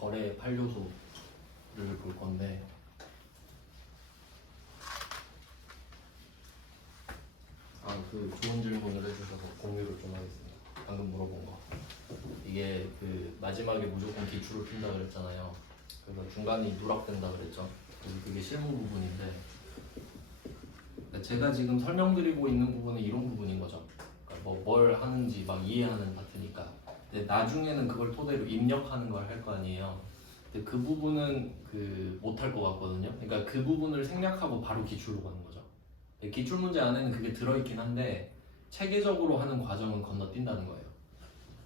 거래 판료소를 볼 건데 그 좋은 질문을 해주셔서 공유를 좀 하겠습니다. 방금 물어본 거 이게 그 마지막에 무조건 기출을 푼다 그랬잖아요. 그래서 중간이 누락된다 그랬죠. 그래서 그게 실무 부분인데 제가 지금 설명드리고 있는 부분은 이런 부분인 거죠. 그러니까 뭐 뭘 하는지 막 이해하는 파트니까. 근데 나중에는 그걸 토대로 입력하는 걸 할 거 아니에요. 근데 그 부분은 그 못할 것 같거든요. 그러니까 그 부분을 생략하고 바로 기출로 가는 거죠. 기출 문제 안에는 그게 들어있긴 한데 체계적으로 하는 과정은 건너뛴다는 거예요.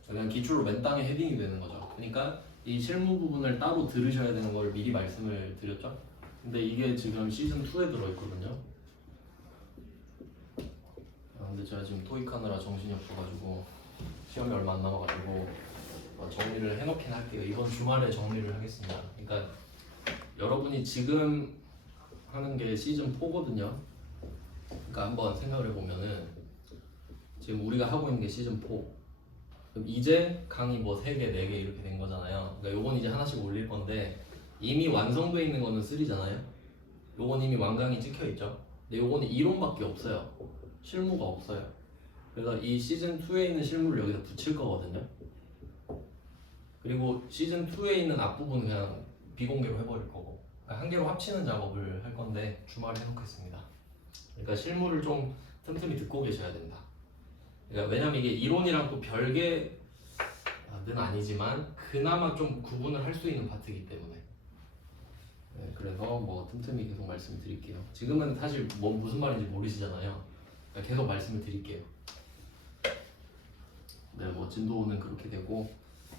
그냥 기출로 맨 땅에 헤딩이 되는 거죠. 그러니까 이 실무 부분을 따로 들으셔야 되는 걸 미리 말씀을 드렸죠. 근데 이게 지금 시즌 2에 들어있거든요. 근데 제가 지금 토익 하느라 정신이 없어가지고 시험이 얼마 안 남아가지고 정리를 해놓긴 할게요. 이번 주말에 정리를 하겠습니다. 그러니까 여러분이 지금 하는 게 시즌 4거든요. 그러니까 한번 생각을 해보면은 지금 우리가 하고 있는 게 시즌 4. 그럼 이제 강의 뭐 3개, 4개 이렇게 된 거잖아요. 그러니까 요건 이제 하나씩 올릴 건데 이미 완성되어 있는 거는 3잖아요. 요건 이미 완강이 찍혀 있죠. 근데 요거는 이론밖에 없어요. 실무가 없어요. 그래서 이 시즌 2에 있는 실무를 여기다 붙일 거거든요. 그리고 시즌 2에 있는 앞부분은 그냥 비공개로 해버릴 거고 한 개로 합치는 작업을 할 건데 주말에 해놓겠습니다. 그러니까 실무를 좀 틈틈이 듣고 계셔야 된다. 그러니까 왜냐면 이게 이론이랑 또 별개는 아니지만 그나마 좀 구분을 할 수 있는 파트이기 때문에 그래서 뭐 틈틈이 계속 말씀드릴게요. 지금은 사실 뭐 무슨 말인지 모르시잖아요. 그러니까 계속 말씀을 드릴게요. 네, 뭐 진도는 그렇게 되고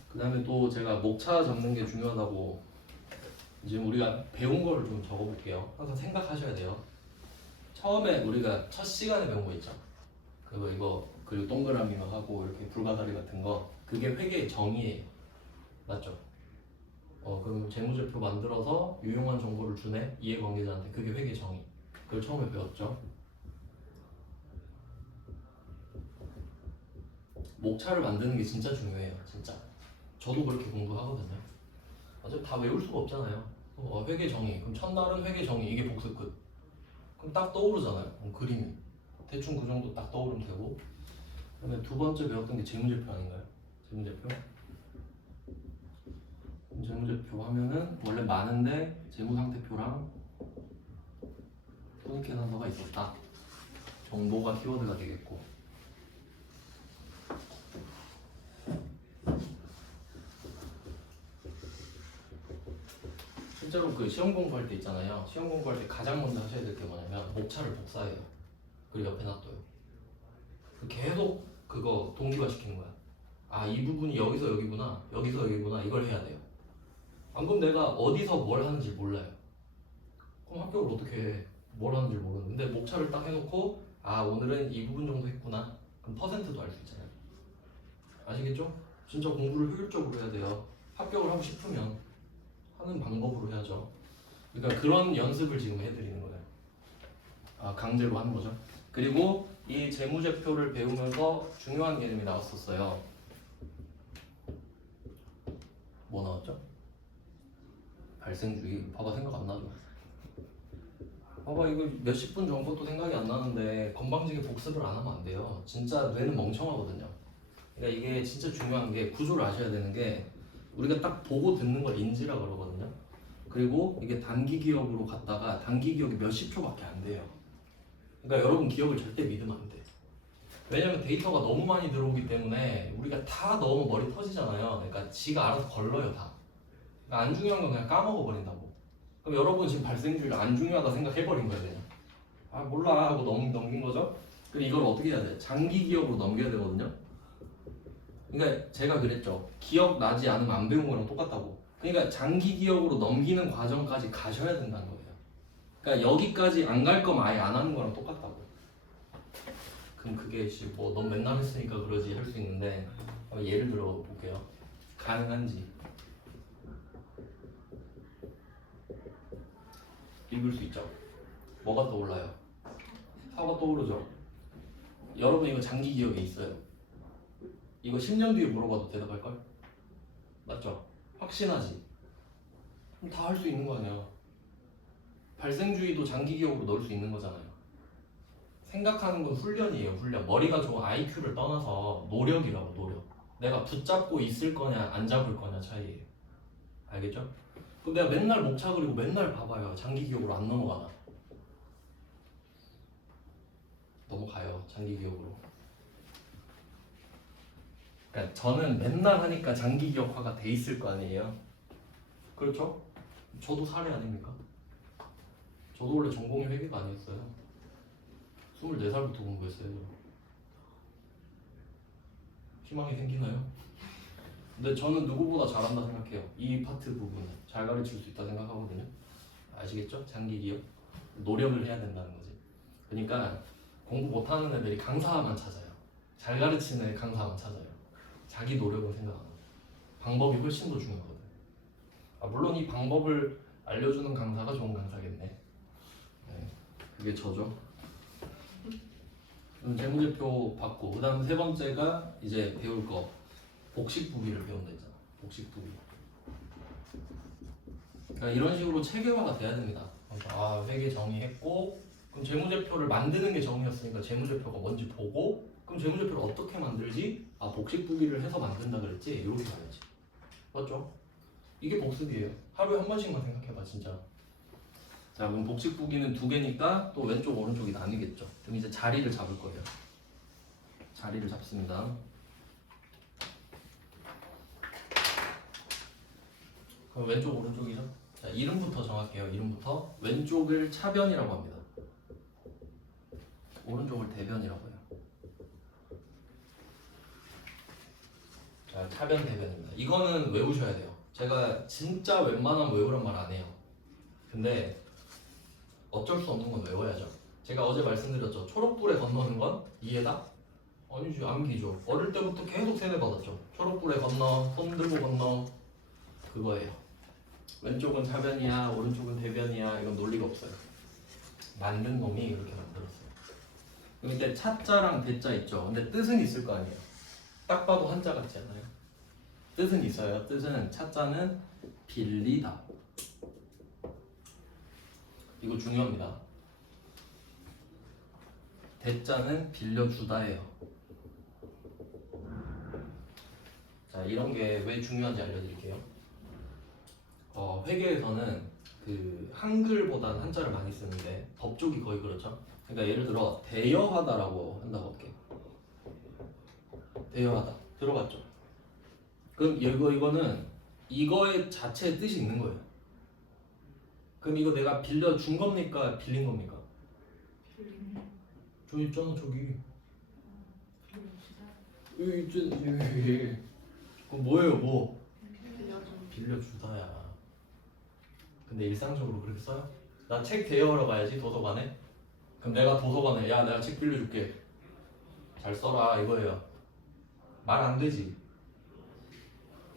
그 다음에 또 제가 목차 잡는 게 중요하다고 지금 우리가 배운 거를 좀 적어볼게요. 항상 생각하셔야 돼요. 처음에 우리가 첫 시간에 배운 거 있죠. 그리고 이거 그리고 동그라미만 하고 이렇게 불가다리 같은 거 그게 회계의 정의예요. 맞죠? 그럼 재무제표 만들어서 유용한 정보를 주네 이해관계자한테. 그게 회계의 정의. 그걸 처음에 배웠죠. 목차를 만드는 게 진짜 중요해요. 진짜. 저도 그렇게 공부하거든요. 어차피 다 외울 수가 없잖아요. 회계 정의. 그럼 첫날은 회계 정의. 이게 복습 끝. 그럼 딱 떠오르잖아요. 그림이. 대충 그 정도 딱 떠오르면 되고. 그다음에 두 번째 배웠던 게 재무제표 아닌가요? 재무제표. 재무제표 하면은 원래 많은데 재무상태표랑 손익계산서가 있었다. 정보가 키워드가 되겠고. 실제로 그 시험 공부할 때 있잖아요. 시험 공부할 때 가장 먼저 하셔야 될 게 뭐냐면 목차를 복사해요. 그리고 옆에 놔둬요. 계속 그거 동기화 시키는 거야. 아, 이 부분이 여기서 여기구나, 여기서 여기구나, 이걸 해야 돼요. 방금 내가 어디서 뭘 하는지 몰라요. 그럼 합격을 어떻게 해? 뭘 하는지 모르는데 목차를 딱 해놓고 아, 오늘은 이 부분 정도 했구나. 그럼 퍼센트도 알 수 있잖아요. 아시겠죠? 진짜 공부를 효율적으로 해야 돼요. 합격을 하고 싶으면 하는 방법으로 해야죠. 그러니까 그런 연습을 지금 해드리는 거예요. 강제로 하는 거죠. 그리고 이 재무제표를 배우면서 중요한 개념이 나왔었어요. 뭐 나왔죠? 발생주의. 봐봐, 생각 안 나죠? 봐봐, 이거 몇십 분 전부터 생각이 안 나는데 건방지게 복습을 안 하면 안 돼요. 진짜 뇌는 멍청하거든요. 그러니까 이게 진짜 중요한 게 구조를 아셔야 되는 게 우리가 딱 보고 듣는 걸 인지라 그러거든요. 그리고 이게 단기 기억으로 갔다가 단기 기억이 몇십 초밖에 안 돼요. 그러니까 여러분 기억을 절대 믿으면 안 돼. 왜냐면 데이터가 너무 많이 들어오기 때문에 우리가 다 넣으면 머리 터지잖아요. 그러니까 지가 알아서 걸러요 다. 그러니까 안 중요한 건 그냥 까먹어 버린다고. 그럼 여러분 지금 발생주의를 안 중요하다 생각해버린 거예요 그냥. 아 몰라 하고 넘긴 거죠. 그리고 이걸 어떻게 해야 돼? 장기 기억으로 넘겨야 되거든요. 그러니까 제가 그랬죠. 기억 나지 않으면 안 배운 거랑 똑같다고. 그러니까 장기 기억으로 넘기는 과정까지 가셔야 된다는 거예요. 그러니까 여기까지 안 갈 거면 아예 안 하는 거랑 똑같다고. 그럼 그게 뭐 넌 맨날 했으니까 그러지 할 수 있는데 한번 예를 들어 볼게요. 가능한지 읽을 수 있죠. 뭐가 떠올라요? 사가 떠오르죠. 여러분 이거 장기 기억에 있어요. 이거 10년 뒤에 물어봐도 대답할걸? 맞죠? 확신하지? 다 할 수 있는 거 아니야. 발생주의도 장기 기억으로 넣을 수 있는 거잖아요. 생각하는 건 훈련이에요. 훈련. 머리가 좋은 IQ를 떠나서 노력이라고. 노력. 내가 붙잡고 있을 거냐 안 잡을 거냐 차이예요. 알겠죠? 그럼 내가 맨날 목차 그리고 맨날 봐봐요. 장기 기억으로 안 넘어가나? 넘어가요. 장기 기억으로. 그러니까 저는 맨날 하니까 장기 기억화가 돼 있을 거 아니에요. 그렇죠? 저도 사례 아닙니까? 저도 원래 전공이 회계가 아니었어요. 24살부터 공부했어요. 희망이 생기나요? 근데 저는 누구보다 잘한다 생각해요. 이 파트 부분은 잘 가르칠 수 있다 생각하거든요. 아시겠죠? 장기 기억. 노력을 해야 된다는 거지. 그러니까 공부 못하는 애들이 강사만 찾아요. 잘 가르치는 애 강사만 찾아요. 자기 노력은 생각 안 하고. 방법이 훨씬 더 중요하거든. 물론 이 방법을 알려주는 강사가 좋은 강사겠네. 네, 그게 저죠. 재무제표 받고 그 다음 세 번째가 이제 배울 거 복식부기를 배운다 했잖아. 복식부기. 그러니까 이런 식으로 체계화가 돼야 됩니다. 회계 정의했고 그럼 재무제표를 만드는 게 정의였으니까 재무제표가 뭔지 보고 그럼 재무제표를 어떻게 만들지? 복식부기를 해서 만든다 그랬지? 이렇게 가야지. 맞죠? 이게 복습이에요. 하루에 한 번씩만 생각해봐 진짜. 자 그럼 복식부기는 두 개니까 또 왼쪽 오른쪽이 나뉘겠죠. 그럼 이제 자리를 잡을 거예요. 자리를 잡습니다. 그럼 왼쪽 오른쪽이죠. 자 이름부터 정할게요. 이름부터 왼쪽을 차변이라고 합니다. 오른쪽을 대변이라고 해요. 자 차변 대변입니다. 이거는 외우셔야 돼요. 제가 진짜 웬만하면 외우란 말 안 해요. 근데 어쩔 수 없는 건 외워야죠. 제가 어제 말씀드렸죠. 초록불에 건너는 건 이해다? 아니지, 암기죠. 어릴 때부터 계속 세뇌받았죠. 초록불에 건너, 손 들고 건너. 그거예요. 왼쪽은 차변이야, 오른쪽은 대변이야. 이건 논리가 없어요. 만든 놈이 이렇게 만들었어요. 그럼 이때 차자랑 대자 있죠. 근데 뜻은 있을 거 아니에요. 딱 봐도 한자 같지 않아요? 뜻은 있어요. 뜻은 차자는 빌리다. 이거 중요합니다. 대자는 빌려주다예요. 자, 이런 게 왜 중요한지 알려드릴게요. 회계에서는 그 한글보다는 한자를 많이 쓰는데 법조기 거의 그렇죠. 그러니까 예를 들어 대여하다라고 한다고 할게요. 대여하다 들어봤죠? 그럼 이거는 이거의 자체의 뜻이 있는 거예요. 그럼 이거 내가 빌려준 겁니까? 빌린 겁니까? 저기 있잖아 저기. 여기 있잖아 여기. 그럼 뭐예요 뭐? 빌려주다야. 근데 일상적으로 그렇게 써요? 나 책 대여하러 가야지 도서관에. 그럼 내가 도서관에 야 내가 책 빌려줄게. 잘 써라 이거예요. 말 안 되지.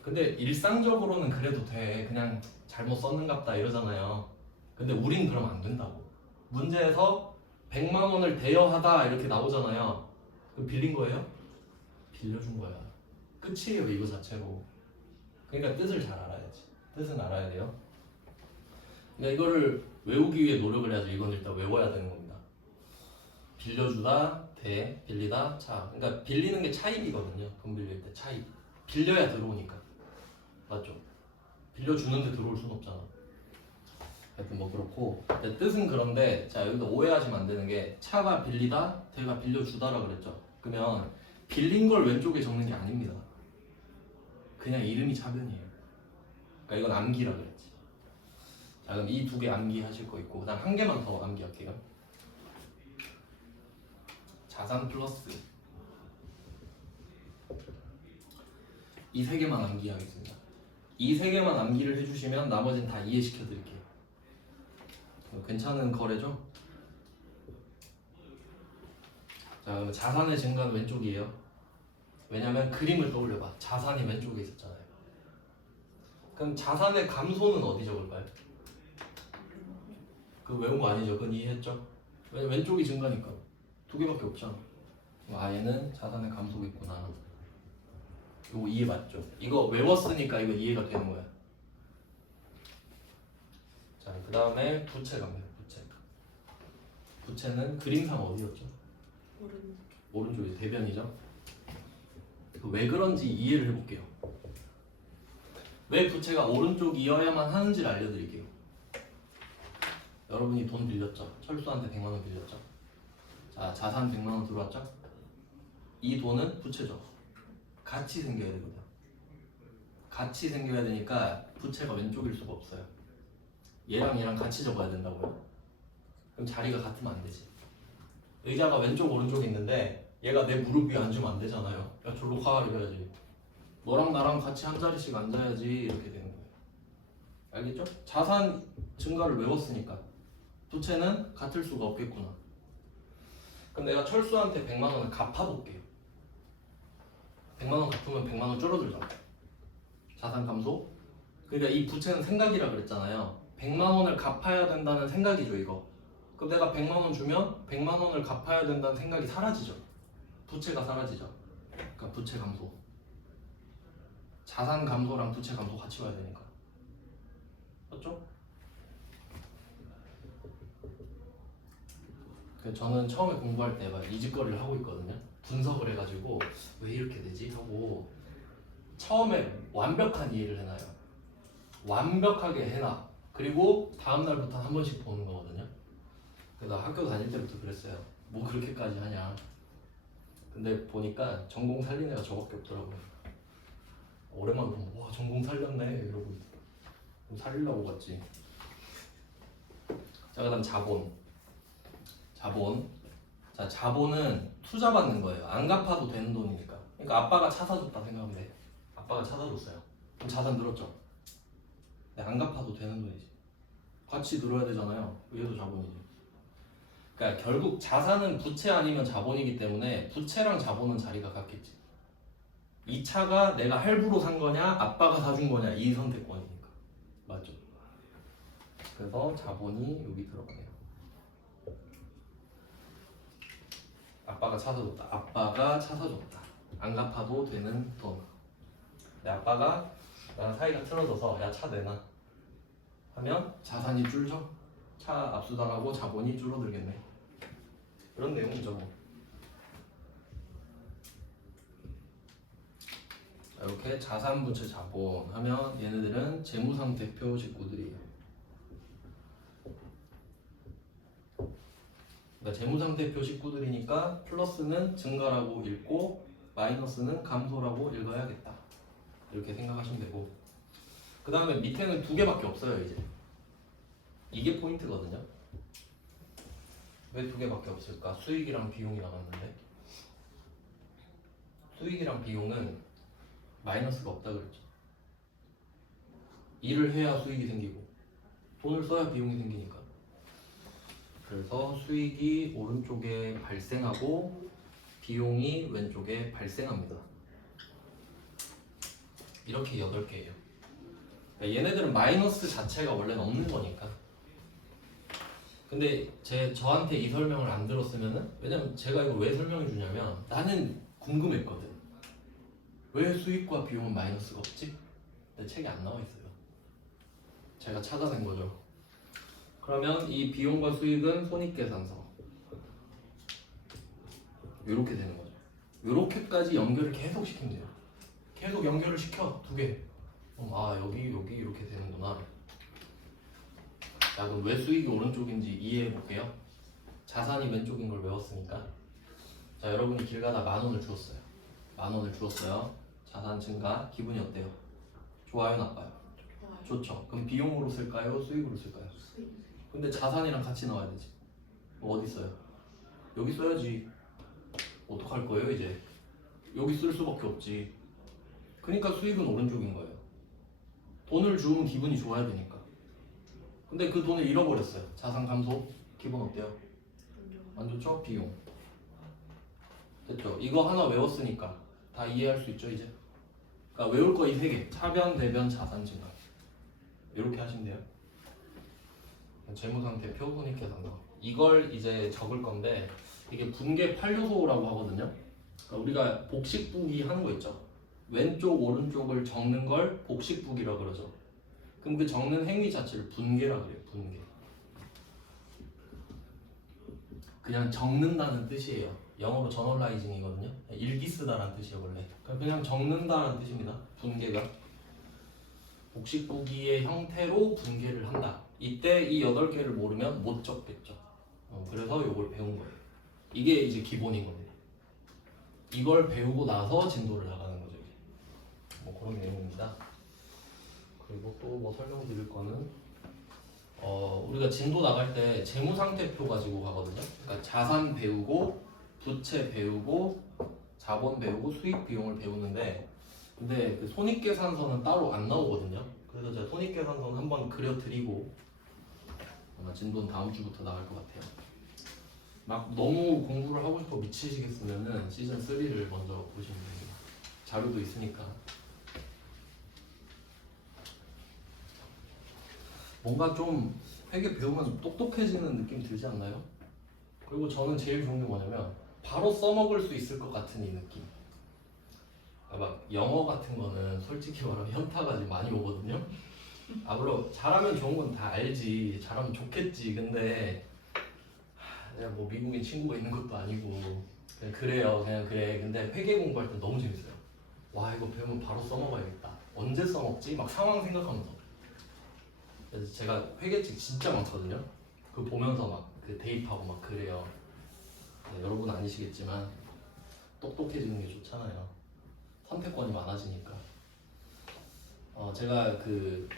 근데 일상적으로는 그래도 돼. 그냥 잘못 썼는갑다 이러잖아요. 근데 우린 그러면 안 된다고. 문제에서 100만 원을 대여하다 이렇게 나오잖아요. 그럼 빌린 거예요? 빌려준 거야. 끝이에요 이거 자체로. 그러니까 뜻을 잘 알아야지. 뜻은 알아야 돼요. 그러니까 이거를 외우기 위해 노력을 해야죠. 이건 일단 외워야 되는 겁니다. 빌려주다, 대, 빌리다, 차. 그러니까 빌리는 게 차입이거든요. 돈 빌릴 때 차입. 빌려야 들어오니까. 맞죠? 빌려주는데 들어올 순 없잖아. 하여튼 뭐 그렇고 뜻은 그런데 자 여기서 오해하시면 안 되는 게 차가 빌리다, 대가 빌려주다라 그랬죠. 그러면 빌린 걸 왼쪽에 적는 게 아닙니다. 그냥 이름이 차변이에요. 그러니까 이건 암기라 그랬지. 자 그럼 이 두 개 암기하실 거 있고 그다음 한 개만 더 암기할게요. 자산 플러스 이 세 개만 암기하겠습니다. 이 세 개만 암기를 해주시면 나머지는 다 이해시켜 드릴게요. 괜찮은 거래죠? 자 그럼 자산의 증가는 왼쪽이에요. 왜냐면 그림을 떠올려봐. 자산이 왼쪽에 있었잖아요. 그럼 자산의 감소는 어디 적을까요? 그 외운 거 아니죠? 그건 이해했죠? 왜냐면 왼쪽이 증가니까 두 개밖에 없잖아. 그럼 얘는 자산의 감소겠구나. 이거 이해 맞죠? 이거 외웠으니까 이거 이해가 되는 거야. 그 다음에 부채 갑니다. 부채. 부채는 그림상 어디였죠? 오른쪽이 대변이죠. 왜 그런지 이해를 해볼게요. 왜 부채가 오른쪽이어야만 하는지를 알려드릴게요. 여러분이 돈 빌렸죠? 철수한테 100만 원 빌렸죠? 자, 자산 100만 원 들어왔죠? 이 돈은 부채죠. 같이 생겨야 되거든. 같이 생겨야 되니까 부채가 왼쪽일 수가 없어요. 얘랑 얘랑 같이 적어야 된다고요. 그럼 자리가 같으면 안 되지. 의자가 왼쪽 오른쪽에 있는데 얘가 내 무릎 위에 앉으면 안 되잖아요. 야 저로 가 이래야지. 너랑 나랑 같이 한 자리씩 앉아야지 이렇게 되는 거예요. 알겠죠? 자산 증가를 외웠으니까 부채는 같을 수가 없겠구나. 그럼 내가 철수한테 100만 원을 갚아볼게요. 100만 원 갚으면 100만 원 줄어들잖아. 자산 감소. 그러니까 이 부채는 생각이라 그랬잖아요. 100만 원을 갚아야 된다는 생각이죠 이거. 그럼 내가 100만 원 주면 100만 원을 갚아야 된다는 생각이 사라지죠. 부채가 사라지죠. 그러니까 부채 감소. 자산 감소랑 부채 감소 같이 와야 되니까. 맞죠? 저는 처음에 공부할 때 막 이 짓거리를 하고 있거든요. 분석을 해가지고 왜 이렇게 되지? 하고 처음에 완벽한 이해를 해놔요. 완벽하게 해놔. 그리고 다음날부터 한 번씩 보는 거거든요. 그래서 학교 다닐 때부터 그랬어요. 뭐 그렇게까지 하냐. 근데 보니까 전공 살린 애가 저밖에 없더라고요. 오랜만에 보면 와 전공 살렸네 이러고 살리려고 갔지. 자, 그다음 자본. 자, 자본은 투자 받는 거예요. 안 갚아도 되는 돈이니까. 그러니까 아빠가 차 사줬다 생각하면 돼. 아빠가 차 사줬어요. 그럼 자산 늘었죠. 근데 안 갚아도 되는 돈이지. 같이 늘어야 되잖아요. 얘도 자본이지. 그러니까 결국 자산은 부채 아니면 자본이기 때문에 부채랑 자본은 자리가 같겠지. 이 차가 내가 할부로 산 거냐 아빠가 사준 거냐 이 선택권이니까. 맞죠? 그래서 자본이 여기 들어가네요. 아빠가 차 사줬다. 안 갚아도 되는 돈. 근데 아빠가 나랑 사이가 틀어져서 야 차 내놔 하면 자산이 줄죠. 차 압수당하고 자본이 줄어들겠네. 그런 내용이죠. 이렇게 자산, 부채, 자본 하면 얘네들은 재무상태표 식구들이에요. 그러니까 재무상태표 식구들이니까 플러스는 증가라고 읽고 마이너스는 감소라고 읽어야겠다. 이렇게 생각하시면 되고, 그 다음에 밑에는 두 개밖에 없어요. 이게 포인트거든요. 왜 두 개밖에 없을까? 수익이랑 비용이 남았는데, 수익이랑 비용은 마이너스가 없다 그랬죠. 일을 해야 수익이 생기고 돈을 써야 비용이 생기니까. 그래서 수익이 오른쪽에 발생하고 비용이 왼쪽에 발생합니다. 이렇게 8개예요. 그러니까 얘네들은 마이너스 자체가 원래는 없는 거니까. 근데 저한테 이 설명을 안 들었으면은, 왜냐면 제가 이걸 왜 설명해 주냐면 나는 궁금했거든. 왜 수익과 비용은 마이너스가 없지? 근데 책에 안 나와 있어요. 제가 찾아낸 거죠. 그러면 이 비용과 수익은 손익계산서 이렇게 되는 거죠. 이렇게까지 연결을 계속 시키면 돼요. 계속 연결을 시켜 두 개. 여기 이렇게 되는구나. 자, 그럼 왜 수익이 오른쪽인지 이해해 볼게요. 자산이 왼쪽인 걸 외웠으니까. 자, 여러분이 길 가다 10,000원을 주었어요. 10,000원을 주었어요. 자산 증가. 기분이 어때요? 좋아요, 나빠요? 좋죠. 그럼 비용으로 쓸까요? 수익으로 쓸까요? 근데 자산이랑 같이 나와야 되지. 어디 써요? 여기 써야지. 어떡할 거예요 이제? 여기 쓸 수밖에 없지. 그러니까 수익은 오른쪽인 거예요. 돈을 주면 기분이 좋아야 되니까. 근데 그 돈을 잃어버렸어요. 자산 감소. 기분 어때요? 안 좋죠? 비용. 됐죠? 이거 하나 외웠으니까 다 이해할 수 있죠 이제? 그러니까 외울 거 이 3개. 차변, 대변, 자산 증가. 이렇게 하시면 돼요. 재무상태표, 손익계산서. 이걸 이제 적을 건데 이게 분계 8요소라고 하거든요. 그러니까 우리가 복식북이 하는 거 있죠. 왼쪽 오른쪽을 적는 걸 복식북이라고 그러죠. 그럼 그 적는 행위 자체를 분계라 그래요. 분계. 그냥 적는다는 뜻이에요. 영어로 저널라이징이거든요. 일기 쓰다라는 뜻이에요 원래. 그냥 적는다는 뜻입니다. 분계가 복식보기의 형태로 분계를 한다. 이때 이 8개를 모르면 못 적겠죠. 그래서 이걸 배운 거예요. 이게 이제 기본인 겁니다. 이걸 배우고 나서 진도를 나가는 거죠. 뭐 그런 내용입니다. 그리고 또 뭐 설명드릴 거는 우리가 진도 나갈 때 재무상태표 가지고 가거든요. 그러니까 자산 배우고 부채 배우고 자본 배우고 수익 비용을 배우는데 근데 그 손익계산서는 따로 안 나오거든요. 그래서 제가 손익계산서는 한번 그려드리고 아마 진도는 다음 주부터 나갈 것 같아요. 막 너무 공부를 하고 싶어 미치시겠으면은 시즌 3를 먼저 보시면 됩니다. 자료도 있으니까. 뭔가 좀 회계 배우면 똑똑해지는 느낌 들지 않나요? 그리고 저는 제일 좋은 게 뭐냐면 바로 써먹을 수 있을 것 같은 이 느낌. 막 영어 같은 거는 솔직히 말하면 현타가 많이 오거든요. 물론 잘하면 좋은 건 다 알지. 잘하면 좋겠지. 근데 내가 뭐 미국인 친구가 있는 것도 아니고 그냥 그래요. 그냥 그래. 근데 회계 공부할 때 너무 재밌어요. 와 이거 배우면 바로 써먹어야겠다. 언제 써먹지? 막 상황 생각하면서. 그래서 제가 회계책 진짜 많거든요. 그거 보면서 막 그 대입하고 막 그래요. 네, 여러분 아니시겠지만 똑똑해지는 게 좋잖아요. 선택권이 많아지니까. 제가 그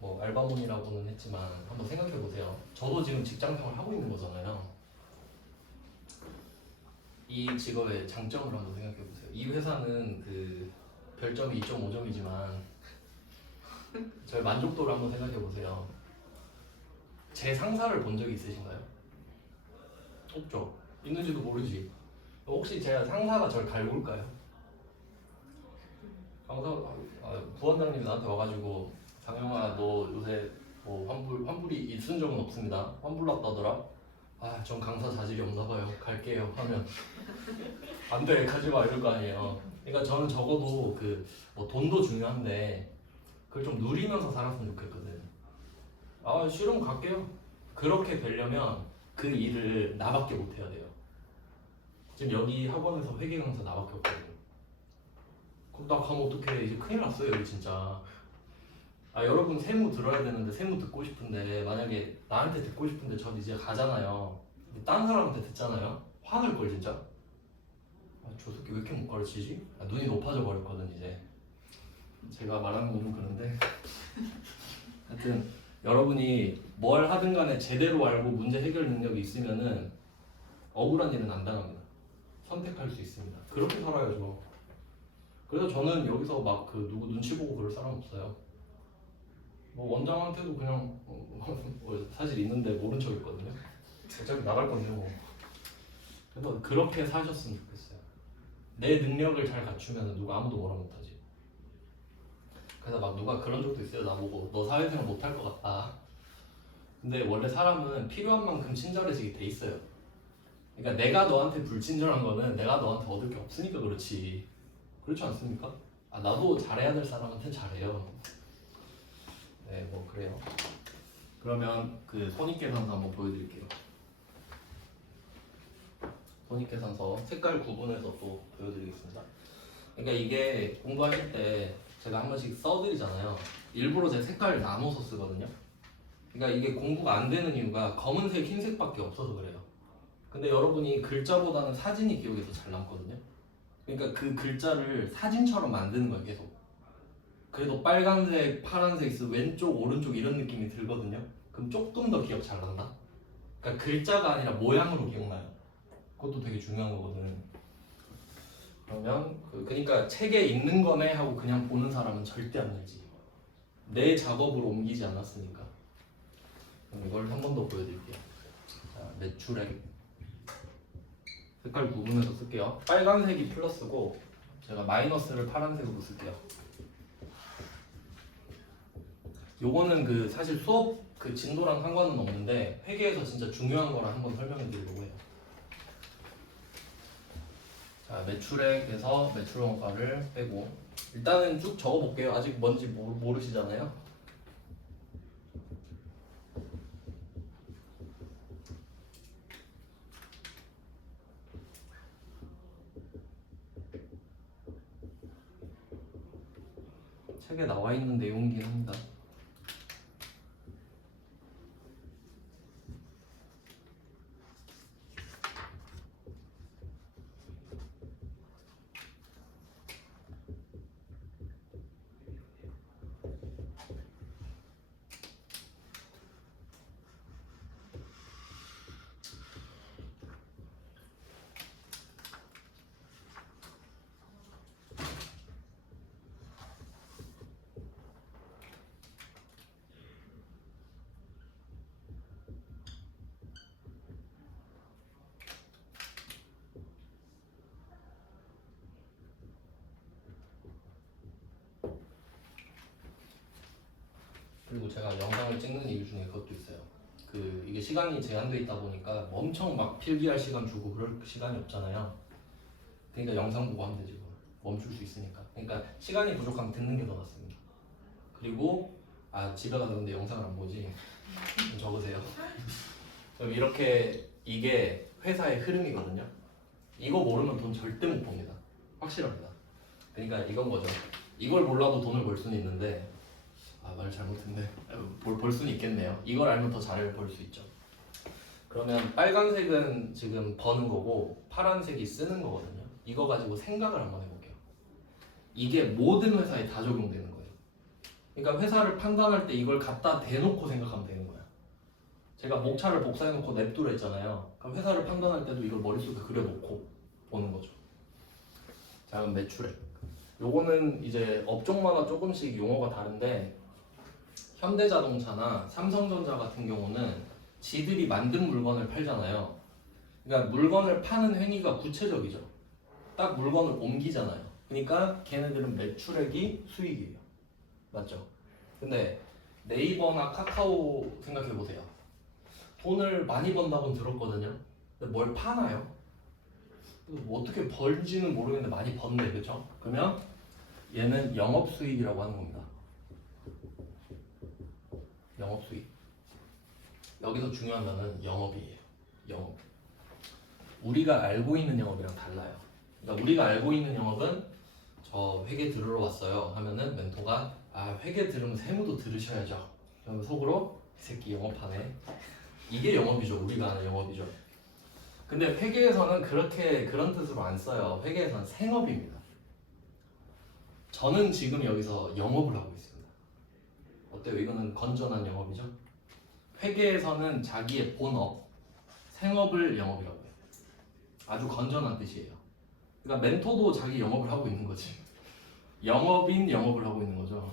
뭐 알바몬이라고는 했지만 한번 생각해 보세요. 저도 지금 직장생활 하고 있는 거잖아요. 이 직업의 장점을 한번 생각해 보세요. 이 회사는 그 별점이 2.5점이지만 저의 만족도를 한번 생각해 보세요. 제 상사를 본 적이 있으신가요? 없죠. 있는지도 모르지. 혹시 제가 상사가 저를 갈굴까요? 부원장님이 나한테 와가지고 장영아 너 요새 뭐 환불이 있은 적은 없습니다. 환불 났다더라. 전 강사 자질이 없나 봐요. 갈게요. 하면 안 돼, 가지 마 이럴 거 아니에요. 그러니까 저는 적어도 그 뭐 돈도 중요한데 그걸 좀 누리면서 살았으면 좋겠거든. 싫으면 갈게요. 그렇게 되려면 그 일을 나밖에 못 해야 돼요. 지금 여기 학원에서 회계 강사 나밖에 없거든요. 그럼 나 가면 어떡해. 이제 큰일 났어요 여기 진짜. 여러분 세무 들어야 되는데 세무 듣고 싶은데 만약에 나한테 듣고 싶은데 전 이제 가잖아요. 다른 사람한테 듣잖아요. 화날 걸 진짜. 저 새끼 왜 이렇게 못 가르치지? 눈이 높아져 버렸거든 이제. 제가 말하는 건 좀 그런데 하여튼 여러분이 뭘 하든 간에 제대로 알고 문제 해결 능력이 있으면은 억울한 일은 안 당합니다. 선택할 수 있습니다. 그렇게 살아야죠. 그래서 저는 여기서 막 그 누구 눈치 보고 그럴 사람 없어요. 뭐 원장한테도 그냥 사실 있는데 모른 척 했거든요. 어차피 나갈 건데 뭐. 그래서 그렇게 사셨으면 좋겠어요. 내 능력을 잘 갖추면 누가 아무도 뭐라 못하지. 그래서 막 누가 그런 적도 있어요. 나보고 너 사회생활 못할 것 같다. 근데 원래 사람은 필요한 만큼 친절해지게 돼 있어요. 그러니까 내가 너한테 불친절한 거는 내가 너한테 얻을 게 없으니까 그렇지. 그렇지 않습니까? 나도 잘해야 될 사람한테 잘해요. 네, 뭐 그래요. 그러면 그 손익계산서 한번 보여드릴게요. 손익계산서 색깔 구분해서 또 보여드리겠습니다. 그러니까 이게 공부하실 때 제가 한 번씩 써드리잖아요. 일부러 제 색깔을 나눠서 쓰거든요. 그러니까 이게 공부가 안 되는 이유가 검은색, 흰색밖에 없어서 그래요. 근데 여러분이 글자보다는 사진이 기억에 더 잘 남거든요. 그러니까 그 글자를 사진처럼 만드는 거예요, 계속. 그래도 빨간색, 파란색 있어 왼쪽, 오른쪽 이런 느낌이 들거든요. 그럼 조금 더 기억 잘 난다. 그러니까 글자가 아니라 모양으로 기억나요. 그것도 되게 중요한 거거든. 그러면 그러니까 책에 읽는 거네 하고 그냥 보는 사람은 절대 안 알지. 내 작업으로 옮기지 않았으니까. 그럼 이걸 한 번 더 보여드릴게요. 자, 매출액 색깔 구분해서 쓸게요. 빨간색이 플러스고 제가 마이너스를 파란색으로 쓸게요. 요거는 그 사실 수업 그 진도랑 상관은 없는데 회계에서 진짜 중요한 거라 한번 설명해 드리려고 해요. 자, 매출액에서 매출원가를 빼고 일단은 쭉 적어 볼게요. 아직 뭔지 모르시잖아요. 책에 나와 있는 내용이긴 합니다. 그리고 제가 영상을 찍는 이유 중에 그것도 있어요. 이게 시간이 제한돼 있다 보니까 엄청 막 필기할 시간 주고 그럴 시간이 없잖아요. 그러니까 영상 보고 하면 되지 뭐. 멈출 수 있으니까. 그러니까 시간이 부족하면 듣는 게 더 낫습니다. 그리고 집에 가서 근데 영상을 안 보지. 좀 적으세요. 그럼 이렇게 이게 회사의 흐름이거든요. 이거 모르면 돈 절대 못 법니다. 확실합니다. 그러니까 이건 거죠. 이걸 몰라도 돈을 벌 수는 있는데 말 잘못했네. 벌 수는 있겠네요. 이걸 알면 더 잘 벌 수 있죠. 그러면 빨간색은 지금 버는 거고 파란색이 쓰는 거거든요. 이거 가지고 생각을 한번 해볼게요. 이게 모든 회사에 다 적용되는 거예요. 그러니까 회사를 판단할 때 이걸 갖다 대놓고 생각하면 되는 거야. 제가 목차를 복사해놓고 냅두라 했잖아요. 그럼 회사를 판단할 때도 이걸 머릿속에 그려놓고 보는 거죠. 자, 그럼 매출액. 요거는 이제 업종마다 조금씩 용어가 다른데 현대자동차나 삼성전자 같은 경우는 지들이 만든 물건을 팔잖아요. 그러니까 물건을 파는 행위가 구체적이죠. 딱 물건을 옮기잖아요. 그러니까 걔네들은 매출액이 수익이에요. 맞죠? 근데 네이버나 카카오 생각해보세요. 돈을 많이 번다고는 들었거든요. 근데 뭘 파나요? 뭐 어떻게 벌지는 모르겠는데 많이 번네, 그렇죠? 그러면 얘는 영업수익이라고 하는 겁니다. 영업수익. 여기서 중요한 거는 영업이에요. 영업. 우리가 알고 있는 영업이랑 달라요. 그러니까 우리가 알고 있는 영업은 저 회계 들으러 왔어요 하면은 멘토가 회계 들으면 세무도 들으셔야죠. 그러면 속으로 이 새끼 영업하네. 이게 영업이죠. 우리가 아는 영업이죠. 근데 회계에서는 그런 뜻으로 안 써요. 회계에서는 생업입니다. 저는 지금 여기서 영업을 하고 있습니다. 어때요? 이거는 건전한 영업이죠? 회계에서는 자기의 본업, 생업을 영업이라고 해요. 아주 건전한 뜻이에요. 그러니까 멘토도 자기 영업을 하고 있는 거지. 영업인 영업을 하고 있는 거죠.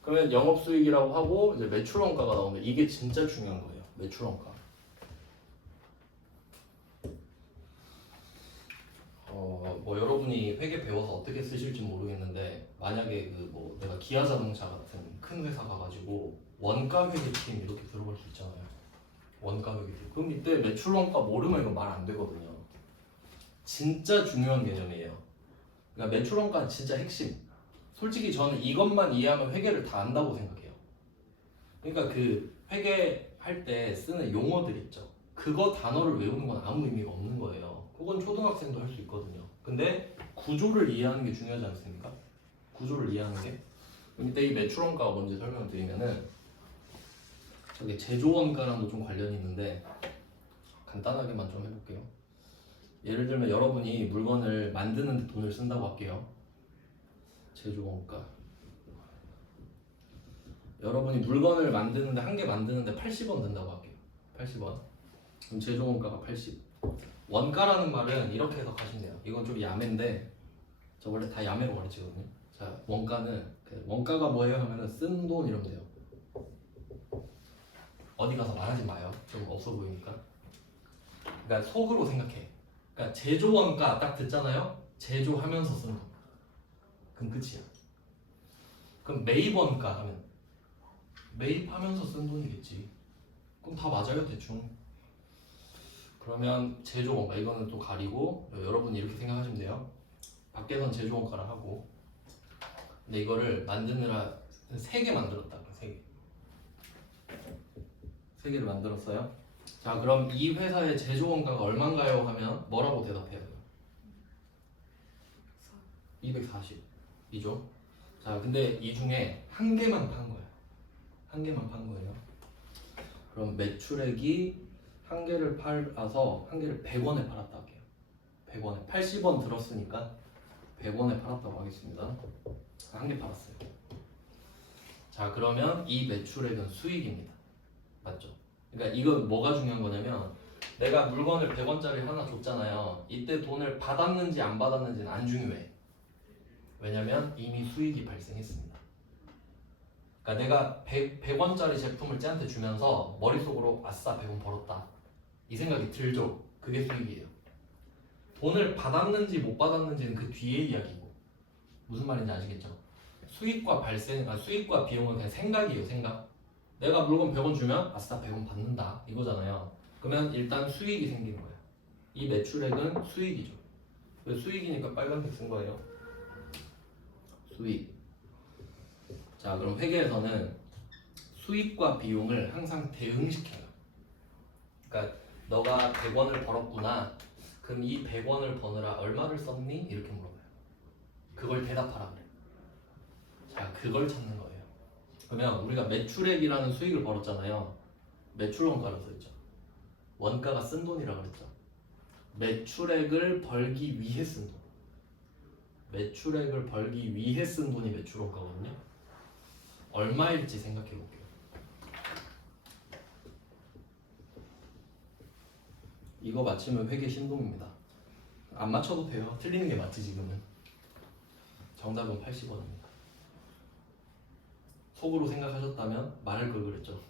그러면 영업수익이라고 하고 이제 매출원가가 나오는데 이게 진짜 중요한 거예요. 매출원가. 뭐 여러분이 회계 배워서 어떻게 쓰실지 모르겠는데 만약에 내가 기아자동차 같은 큰 회사 가가지고 원가 회계팀 이렇게 들어갈 수 있잖아요. 원가 회계팀. 그럼 이때 매출원가 모르면 이거 말 안 되거든요. 진짜 중요한 개념이에요. 그러니까 매출원가는 진짜 핵심. 솔직히 저는 이것만 이해하면 회계를 다 안다고 생각해요. 그러니까 그 회계할 때 쓰는 용어들 있죠. 그거 단어를 외우는 건 아무 의미가 없는 거예요. 그건 초등학생도 할 수 있거든요. 근데 구조를 이해하는 게 중요하지 않습니까? 구조를 이해하는 게. 그럼 이때 이 매출원가가 뭔지 설명을 드리면은 저기 제조원가랑도 좀 관련이 있는데 간단하게만 좀 해볼게요. 예를 들면 여러분이 물건을 만드는 데 돈을 쓴다고 할게요. 제조원가. 여러분이 물건을 만드는데 한 개 만드는데 80원 든다고 할게요. 80원. 그럼 제조원가가 80. 원가라는 말은 이렇게 해석하시면 돼요. 이건 좀 야매인데 저 원래 다 야매로 가르치거든요. 자, 원가는 원가가 뭐예요 하면은 쓴 돈 이러면 돼요. 어디 가서 말하지 마요. 좀 없어 보이니까. 그러니까 속으로 생각해. 그러니까 제조원가 딱 듣잖아요. 제조하면서 쓴 돈. 그럼 끝이야. 그럼 매입원가 하면 매입하면서 쓴 돈이겠지. 그럼 다 맞아요 대충. 그러면 제조원가 이거는 또 가리고 여러분이 이렇게 생각하시면 돼요. 밖에선 제조원가를 하고 근데 이거를 만드느라 3개 만들었다. 3개를 만들었어요. 자, 그럼 이 회사의 제조원가가 얼마인가요? 하면 뭐라고 대답해야 돼요? 240이죠. 자, 근데 이 중에 한 개만 판 거예요. 한 개만 판 거예요. 그럼 매출액이 한 개를 팔아서 한 개를 100원에 팔았다 할게요. 100원에 80원 들었으니까 100원에 팔았다고 하겠습니다. 한 개 팔았어요. 자, 그러면 이 매출액은 수익입니다. 맞죠? 그러니까 이건 뭐가 중요한 거냐면 내가 물건을 100원짜리 하나 줬잖아요. 이때 돈을 받았는지 안 받았는지는 안 중요해. 왜냐면 이미 수익이 발생했습니다. 그러니까 내가 100원짜리 제품을 쟤한테 주면서 머릿속으로 아싸 100원 벌었다 이 생각이 들죠. 그게 수익이에요. 돈을 받았는지 못 받았는지는 그 뒤의 이야기고, 무슨 말인지 아시겠죠? 수익과 비용은 그냥 생각이에요. 생각. 내가 물건 100원 주면 아싸 100원 받는다 이거잖아요. 그러면 일단 수익이 생기는 거예요. 이 매출액은 수익이죠. 수익이니까 빨간색 쓴 거예요. 수익. 자, 그럼 회계에서는 수익과 비용을 항상 대응시켜요. 그러니까 너가 100원을 벌었구나. 그럼 이 100원을 버느라 얼마를 썼니? 이렇게 물어봐요. 그걸 대답하라 그래. 자, 그걸 찾는 거예요. 그러면 우리가 매출액이라는 수익을 벌었잖아요. 매출 원가로 써있죠. 원가가 쓴 돈이라고 그랬죠. 매출액을 벌기 위해 쓴 돈. 매출액을 벌기 위해 쓴 돈이 매출 원가거든요. 얼마일지 생각해 볼게요. 이거 맞히면 회계 신동입니다. 안 맞춰도 돼요. 틀리는 게 맞지 지금은. 정답은 80원입니다. 속으로 생각하셨다면 말할 걸 그랬죠.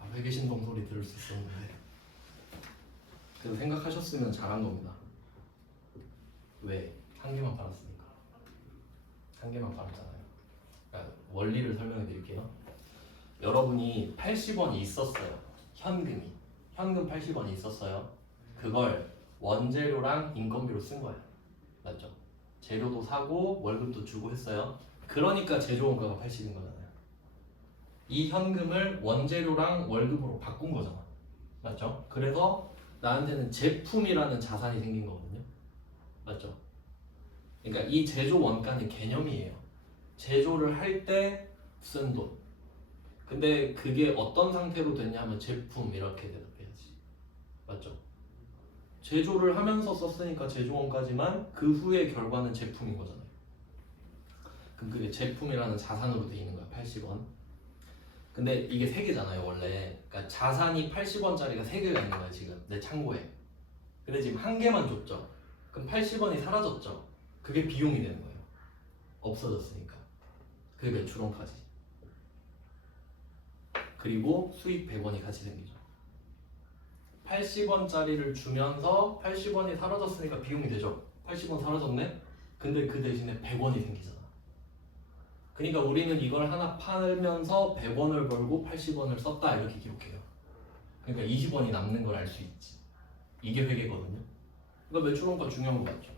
아, 회계 신동 소리 들을 수 있었는데. 그래서 생각하셨으면 잘한 겁니다. 왜? 한 개만 팔았으니까. 한 개만 팔았잖아요. 그러니까 원리를 설명해 드릴게요. 여러분이 80원이 있었어요. 현금 80원이 있었어요. 그걸 원재료랑 인건비로 쓴 거예요. 맞죠? 재료도 사고 월급도 주고 했어요. 그러니까 제조원가가 80인 거잖아요. 이 현금을 원재료랑 월급으로 바꾼 거잖아. 맞죠? 그래서 나한테는 제품이라는 자산이 생긴 거거든요. 맞죠? 그러니까 이 제조 원가는 개념이에요. 제조를 할 때 쓴 돈. 근데 그게 어떤 상태로 됐냐면 제품 이렇게 대답해야지. 맞죠? 제조를 하면서 썼으니까 제조원가지만 그 후의 결과는 제품인 거잖아요. 그럼 그게 제품이라는 자산으로 돼 있는 거야. 80원. 근데 이게 3개잖아요 원래. 그러니까 자산이 80원짜리가 3개가 있는 거야 지금 내 창고에. 근데 지금 한 개만 줬죠. 그럼 80원이 사라졌죠. 그게 비용이 되는 거예요. 없어졌으니까. 그게 매출원가지. 그리고 수익 100원이 같이 생기죠. 80원짜리를 주면서 80원이 사라졌으니까 비용이 되죠. 80원 사라졌네? 근데 그 대신에 100원이 생기잖아. 그러니까 우리는 이걸 하나 팔면서 100원을 벌고 80원을 썼다 이렇게 기록해요. 그러니까 20원이 남는 걸 알 수 있지. 이게 회계거든요. 그러니까 매출원가 중요한 거 맞죠?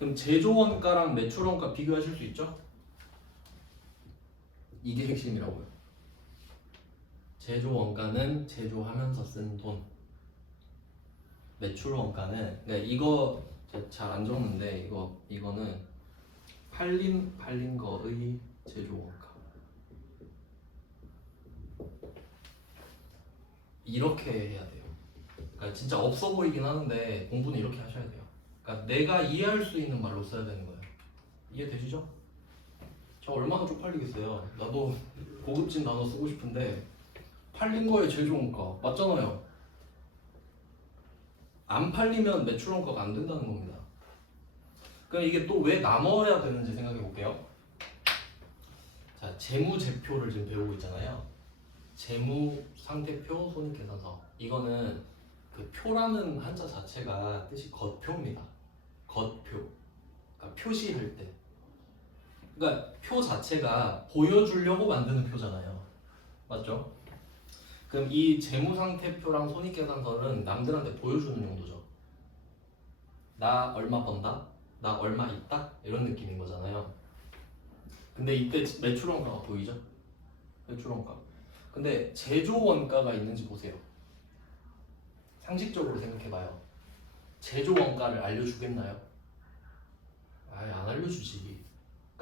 그럼 제조원가랑 매출원가 비교하실 수 있죠? 이게 핵심이라고요. 제조원가는 제조하면서 쓴 돈. 매출원가는 그러니까 이거 잘 안 적는데 이거는 팔린 거의 제조원가. 이렇게 해야 돼요. 그러니까 진짜 없어 보이긴 하는데 공부는 이렇게 하셔야 돼요. 그러니까 내가 이해할 수 있는 말로 써야 되는 거예요. 이해되시죠? 저 얼마나 쪽팔리겠어요. 나도 고급진 단어 쓰고 싶은데 팔린 거에 제조원가 맞잖아요. 안 팔리면 매출원가가 안 된다는 겁니다. 그럼 이게 또 왜 나눠야 되는지 생각해 볼게요. 자, 재무제표를 지금 배우고 있잖아요. 재무상태표, 손익계산서. 이거는 그 표라는 한자 자체가 뜻이 겉표입니다. 겉표. 그러니까 표시할 때. 그러니까 표 자체가 보여주려고 만드는 표잖아요. 맞죠? 그럼 이 재무상태표랑 손익계산서는 남들한테 보여주는 용도죠. 나 얼마 번다? 나 얼마 있다? 이런 느낌인 거잖아요. 근데 이때 매출원가가 보이죠? 매출원가. 근데 제조원가가 있는지 보세요. 상식적으로 생각해봐요. 제조원가를 알려주겠나요? 아예 안 알려주지.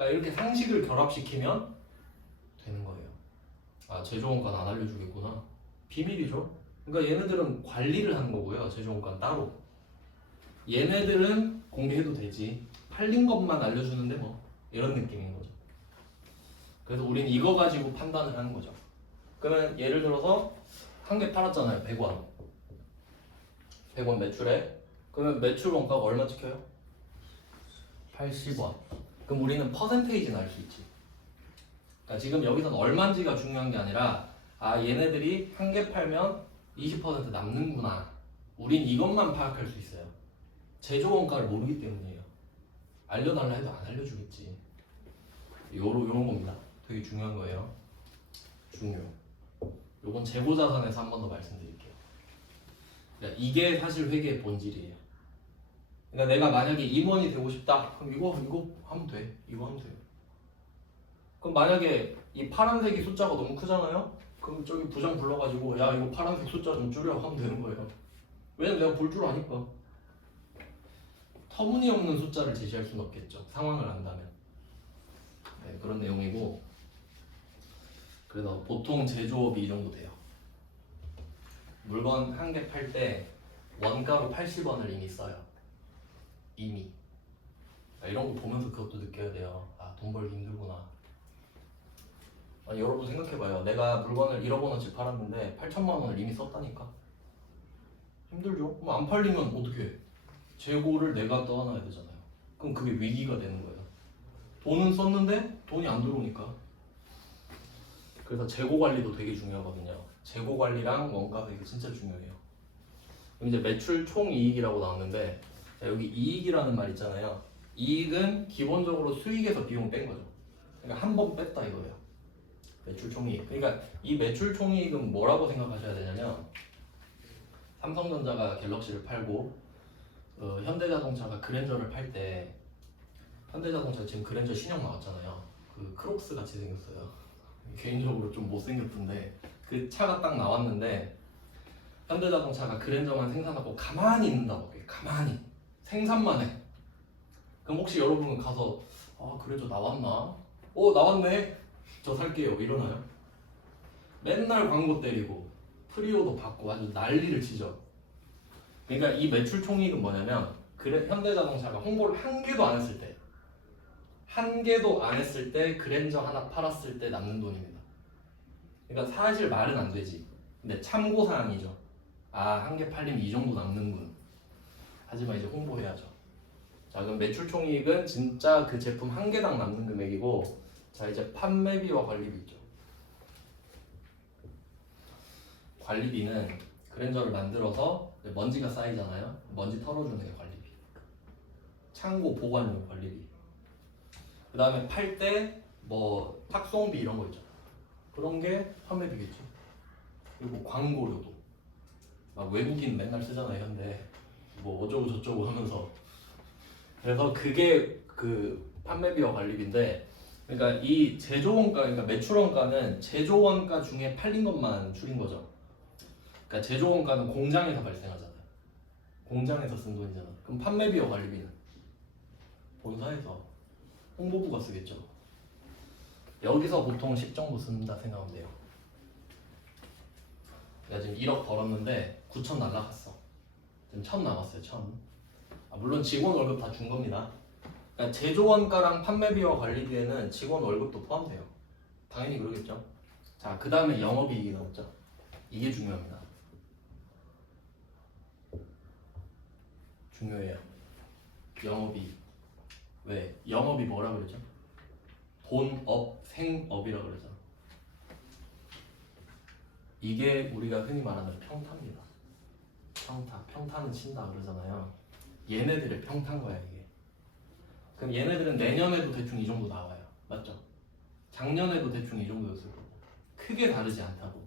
그러니까 이렇게 상식을 결합시키면 되는 거예요. 아, 제조원가는 안 알려주겠구나. 비밀이죠. 그러니까 얘네들은 관리를 하는 거고요. 제조원가는 따로. 얘네들은 공개해도 되지. 팔린 것만 알려주는데 뭐 이런 느낌인 거죠. 그래서 우린 이거 가지고 판단을 하는 거죠. 그러면 예를 들어서 한 개 팔았잖아요. 100원. 100원 매출에. 그러면 매출 원가가 얼마 찍혀요? 80원. 그럼 우리는 퍼센테이지는 알 수 있지. 그러니까 지금 여기서는 얼마인지가 중요한 게 아니라 아, 얘네들이 한 개 팔면 20% 남는구나. 우린 이것만 파악할 수 있어요. 제조 원가를 모르기 때문이에요. 알려달라 해도 안 알려주겠지. 요런 겁니다. 되게 중요한 거예요. 중요. 요건 재고자산에서 한 번 더 말씀드릴게요. 그러니까 이게 사실 회계의 본질이에요. 그러니까 내가 만약에 임원이 되고 싶다. 그럼 이거 하면 돼. 이거 하면 돼요. 그럼 만약에 이 파란색이 숫자가 너무 크잖아요? 그럼 저기 부장 불러가지고 야 이거 파란색 숫자 좀 줄여 하면 되는 거예요. 왜냐면 내가 볼 줄 아니까. 터무니없는 숫자를 제시할 수는 없겠죠. 상황을 안다면. 네, 그런 내용이고. 그래서 보통 제조업이 이 정도 돼요. 물건 한 개 팔 때 원가로 80원을 이미 써요. 이미. 이런 거 보면서 그것도 느껴야 돼요. 아, 돈 벌기 힘들구나. 아니, 여러분 생각해봐요. 내가 물건을 1억 원어치 팔았는데 8천만 원을 이미 썼다니까. 힘들죠? 그럼 안 팔리면 어떻게 해? 재고를 내가 떠안아야 되잖아요. 그럼 그게 위기가 되는 거예요. 돈은 썼는데 돈이 안 들어오니까. 그래서 재고 관리도 되게 중요하거든요. 재고 관리랑 원가 되게 진짜 중요해요. 그럼 이제 매출 총 이익이라고 나왔는데 자, 여기 이익이라는 말 있잖아요. 이익은 기본적으로 수익에서 비용 뺀 거죠. 그러니까 한 번 뺐다 이거예요. 매출 총이익. 그러니까 이 매출 총이익은 뭐라고 생각하셔야 되냐면 삼성전자가 갤럭시를 팔고 현대자동차가 그랜저를 팔 때 현대자동차 지금 그랜저 신형 나왔잖아요. 그 크록스 같이 생겼어요. 개인적으로 좀 못생겼던데 그 차가 딱 나왔는데 현대자동차가 그랜저만 생산하고 가만히 있는다고 해요. 가만히 생산만 해. 그럼 혹시 여러분은 가서 아 그랜저 나왔나? 나왔네. 저 살게요. 이러나요? 맨날 광고 때리고 프리오도 받고 아주 난리를 치죠. 그러니까 이 매출 총이익은 뭐냐면 현대자동차가 홍보를 한 개도 안 했을 때 그랜저 하나 팔았을 때 남는 돈입니다. 그러니까 사실 말은 안 되지. 근데 참고사항이죠. 아, 한 개 팔리면 이 정도 남는군. 하지만 이제 홍보해야죠. 자, 그럼 매출 총이익은 진짜 그 제품 한 개당 남는 금액이고 자, 이제 판매비와 관리비 있죠. 관리비는 그랜저를 만들어서 먼지가 쌓이잖아요. 먼지 털어주는 게 관리비. 창고 보관용 관리비. 그 다음에 팔 때 뭐 탁송비 이런 거 있죠. 그런 게 판매비겠죠. 그리고 광고료도 막 외국인 맨날 쓰잖아요. 현대 뭐 어쩌고 저쩌고 하면서 그래서 그게 그 판매비와 관리비인데 그러니까 이 제조원가 그러니까 매출원가는 제조원가 중에 팔린 것만 줄인 거죠. 그러니까 제조원가는 공장에서 발생하잖아요. 공장에서 쓴 돈이잖아. 그럼 판매비와 관리비는 본사에서 홍보부가 쓰겠죠. 여기서 보통 10 정도 쓴다 생각하면 돼요. 내가 지금 1억 벌었는데 9천 날라갔어. 지금 1,000 남았어요. 1,000. 물론 직원 월급 다 준 겁니다. 그러니까 제조원가랑 판매비와 관리비에는 직원 월급도 포함돼요. 당연히 그러겠죠. 자, 그 다음에 영업이익이 나오죠. 이게 중요합니다. 중요해요. 영업이익. 왜? 영업이 뭐라 그러죠? 본업, 생업이라 그러잖아. 이게 우리가 흔히 말하는 평타입니다. 평타는 친다 그러잖아요. 얘네들의 평타인 거야 이게. 그럼 얘네들은 내년에도 대충 이 정도 나와요. 맞죠? 작년에도 대충 이 정도였을 거고. 크게 다르지 않다고.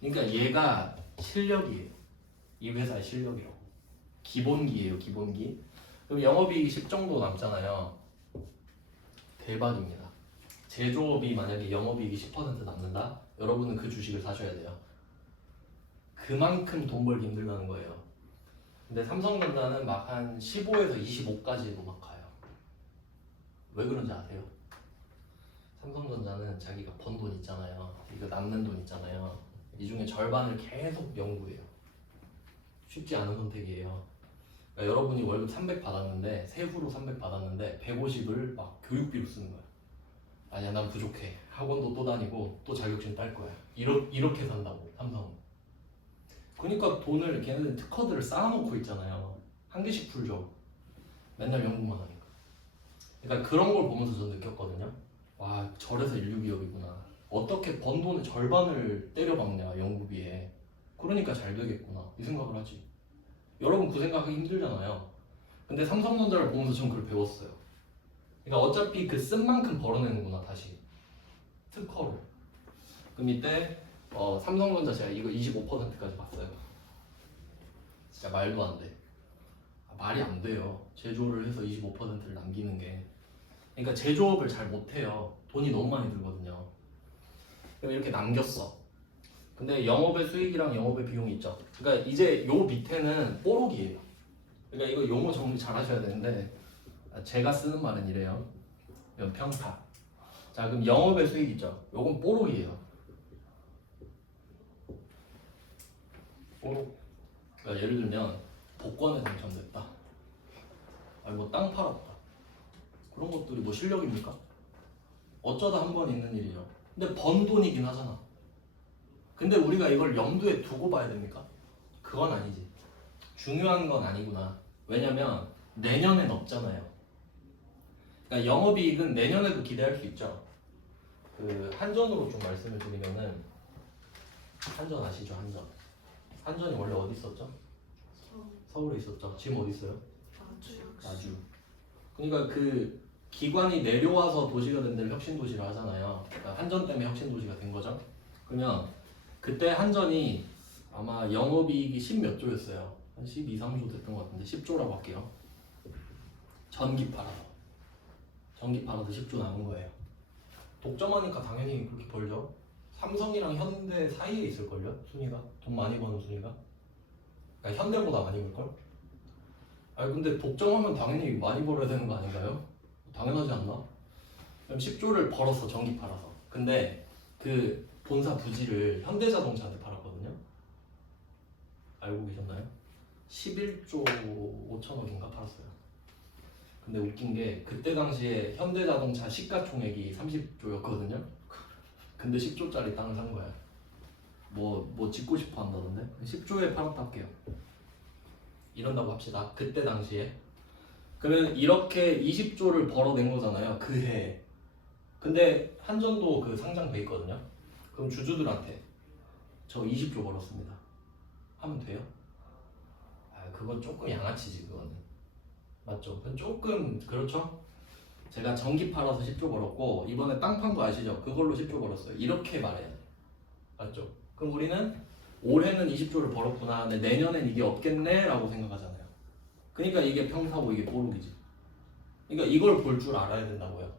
그러니까 얘가 실력이에요. 이 회사의 실력이라고. 기본기예요, 기본기. 그럼 영업이익이 10 정도 남잖아요. 대박입니다. 제조업이 만약에 영업이익이 10% 남는다? 여러분은 그 주식을 사셔야 돼요. 그만큼 돈 벌기 힘들다는 거예요. 근데 삼성전자는 막 한 15에서 25까지도 막 가요. 왜 그런지 아세요? 삼성전자는 자기가 번 돈 있잖아요. 이거 남는 돈 있잖아요. 이 중에 절반을 계속 연구해요. 쉽지 않은 선택이에요. 그러니까 여러분이 월급 300 받았는데 세후로 300 받았는데 150을 막 교육비로 쓰는 거야. 아니야, 난 부족해. 학원도 또 다니고 또 자격증 딸 거야. 이렇게 산다고 삼성은. 그러니까 돈을 걔네들 특허들을 쌓아놓고 있잖아요. 한 개씩 풀죠. 맨날 연구만 하니까. 그러니까 그런 걸 보면서 저 느꼈거든요. 와, 저래서 인류기업이구나. 어떻게 번 돈의 절반을 때려박냐 연구비에. 그러니까 잘 되겠구나 이 생각을 하지. 여러분 그 생각하기 힘들잖아요. 근데 삼성전자를 보면서 전 그걸 배웠어요. 그러니까 어차피 그 쓴 만큼 벌어내는구나 다시 특허로. 그럼 이때 삼성전자 제가 이거 25%까지 봤어요. 진짜 말도 안 돼. 말이 안 돼요. 제조를 해서 25%를 남기는 게. 그러니까 제조업을 잘 못해요. 돈이 너무 많이 들거든요. 그럼 이렇게 남겼어. 근데 영업의 수익이랑 영업의 비용이 있죠. 그러니까 이제 요 밑에는 뽀록이에요. 그러니까 이거 용어 정리 잘 하셔야 되는데 제가 쓰는 말은 이래요. 이건 평타. 자, 그럼 영업의 수익 있죠. 요건 뽀록이에요. 뽀록. 그러니까 예를 들면 복권에 당첨됐다. 아니 뭐 땅 팔았다. 그런 것들이 뭐 실력입니까? 어쩌다 한 번 있는 일이죠. 근데 번 돈이긴 하잖아. 근데 우리가 이걸 염두에 두고 봐야 됩니까? 그건 아니지. 중요한 건 아니구나. 왜냐면 내년엔 없잖아요. 그러니까 영업이익은 내년에도 기대할 수 있죠. 그 한전으로 좀 말씀을 드리면은 한전 아시죠? 한전. 한전이 원래 어디 있었죠? 서울에 있었죠. 지금 어디 있어요? 나주. 그러니까 그 기관이 내려와서 도시가 된 데를 혁신도시라 하잖아요. 그러니까 한전 때문에 혁신도시가 된 거죠. 그러면 그때 한전이 아마 영업이익이 10 몇 조였어요. 한 12, 3조 됐던 것 같은데 10조라고 할게요. 전기 팔아서 10조 남은 거예요. 독점하니까 당연히 그렇게 벌죠. 삼성이랑 현대 사이에 있을걸요? 순위가? 돈 많이 버는 순위가? 그러니까 현대보다 많이 벌걸? 아니 근데 독점하면 당연히 많이 벌어야 되는 거 아닌가요? 당연하지 않나? 그럼 10조를 벌었어, 전기 팔아서. 근데 그 본사 부지를 현대자동차한테 팔았거든요. 알고 계셨나요? 11조 5천억인가 팔았어요. 근데 웃긴 게 그때 당시에 현대자동차 시가총액이 30조였거든요. 근데 10조짜리 땅을 산 거야. 뭐 짓고 싶어 한다던데? 10조에 팔았다 할게요. 이런다고 합시다. 그때 당시에. 그러면 이렇게 20조를 벌어낸 거잖아요. 그 해에. 근데 한전도 그 상장돼 있거든요. 그럼 주주들한테 저 20조 벌었습니다. 하면 돼요? 아, 그건 조금 양아치지 그거는. 맞죠? 그건 조금 그렇죠? 제가 전기 팔아서 10조 벌었고 이번에 땅 판 거 아시죠? 그걸로 10조 벌었어요. 이렇게 말해야 돼. 맞죠? 그럼 우리는 올해는 20조를 벌었구나. 근데 내년엔 이게 없겠네 라고 생각하잖아요. 그러니까 이게 평사고 이게 뽀록이지. 그러니까 이걸 볼 줄 알아야 된다고요.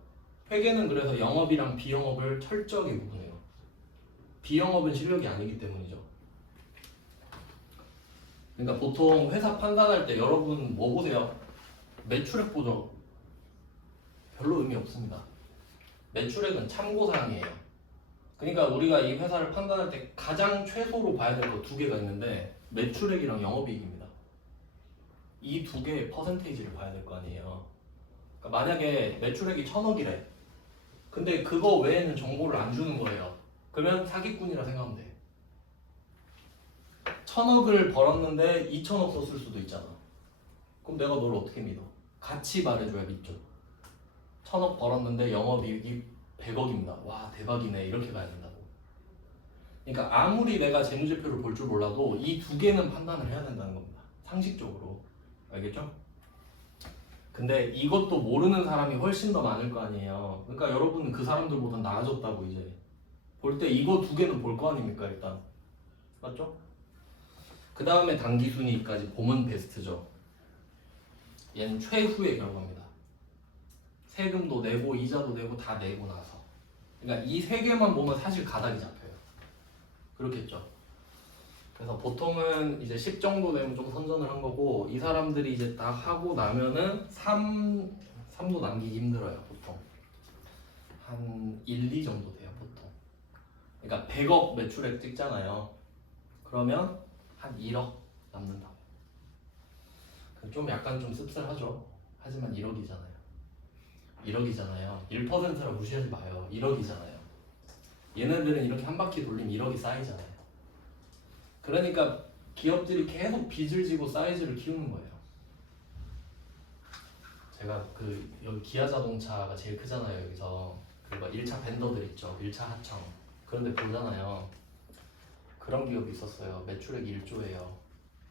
회계는 그래서 영업이랑 비영업을 철저하게 구분해요. 비영업은 실력이 아니기 때문이죠. 그러니까 보통 회사 판단할 때 여러분 뭐 보세요? 매출액 보죠. 별로 의미 없습니다. 매출액은 참고사항이에요. 그러니까 우리가 이 회사를 판단할 때 가장 최소로 봐야 될 거 두 개가 있는데 매출액이랑 영업이익입니다. 이 두 개의 퍼센테이지를 봐야 될 거 아니에요. 그러니까 만약에 매출액이 1,000억이래. 근데 그거 외에는 정보를 안 주는 거예요. 그러면 사기꾼이라 생각하면 돼. 1,000억을 벌었는데 2,000억 썼을 수도 있잖아. 그럼 내가 너를 어떻게 믿어? 같이 말해줘야 믿죠. 1,000억 벌었는데 영업이익이 100억입니다. 와 대박이네 이렇게 가야 된다고. 그러니까 아무리 내가 재무제표를 볼 줄 몰라도 이 두 개는 판단을 해야 된다는 겁니다. 상식적으로. 알겠죠? 근데 이것도 모르는 사람이 훨씬 더 많을 거 아니에요. 그러니까 여러분은 그 사람들보다 나아졌다고 이제 볼 때 이거 두 개는 볼 거 아닙니까 일단. 맞죠? 그 다음에 당기순이익까지 보면 베스트죠. 얘는 최후의 결과입니다. 세금도 내고 이자도 내고 다 내고 나서. 그러니까 이 세 개만 보면 사실 가닥이 잡혀요. 그렇겠죠. 그래서 보통은 이제 10 정도 되면 좀 선전을 한 거고 이 사람들이 이제 다 하고 나면은 3도 남기기 힘들어요 보통. 한 1, 2 정도 돼요 보통. 그러니까 100억 매출액 찍잖아요. 그러면 한 1억 남는다고. 좀 약간 좀 씁쓸하죠. 하지만 1억이잖아요. 1억이잖아요. 1%라 무시하지 마요. 1억이잖아요. 얘네들은 이렇게 한 바퀴 돌리면 1억이 쌓이잖아요. 그러니까 기업들이 계속 빚을 지고 사이즈를 키우는 거예요. 제가 여기 기아 자동차가 제일 크잖아요. 여기서 그리고 1차 벤더들 있죠. 1차 하청 그런데 보잖아요. 그런 기업이 있었어요. 매출액 1조예요.